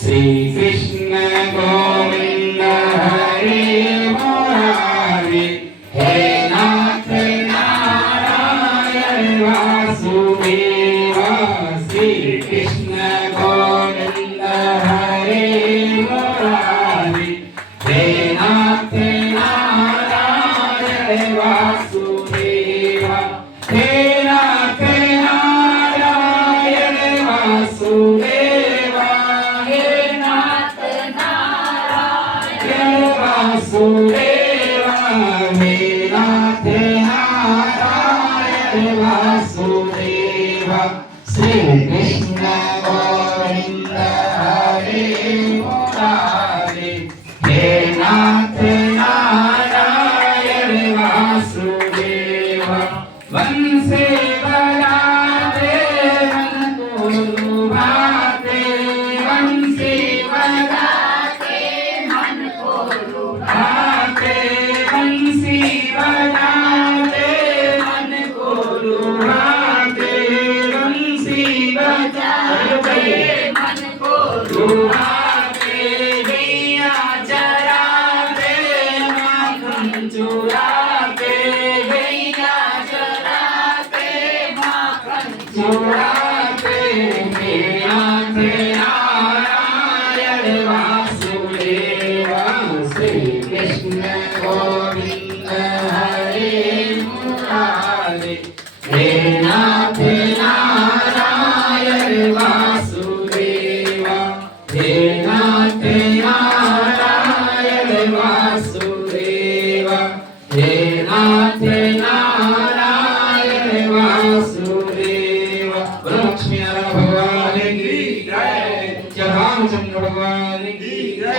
श्री कृष्ण गोविंद हरे मुरारी, हे नाथ नारायण वासुदेव। श्री कृष्ण गोविंद हरे मुरारी, हे नाथ नारायण वासुदेव। हे नाथ नारायण वासुदेव, हे नाथ नारायण वासुदेव, हे नाथ नारायण वासुदेव। श्री कृष्ण गोविंद हरे मुरारी, हे नाथ नारायण वासुदेव। वंशे बजाते मन को लुभाते, वंशे बजाते मन को लुभाते, वंशी बजाते मन को लुभाते, वंशी बजाते मन को लुभाते। गैया चराते माखन चुराते, गैया चराते माखन चुराते। हे नाथ नारायण वासुदेव। श्री कृष्ण गोविंद हरे मुरारी, हे नाथ नारायण वासुदेव, हे नाथ नारायण वासुदेव, हे नाथ नारायण वासुदेव। बोलो लक्ष्मी नारायण भगवान की जय, जय रामचंद्र भगवान की जय।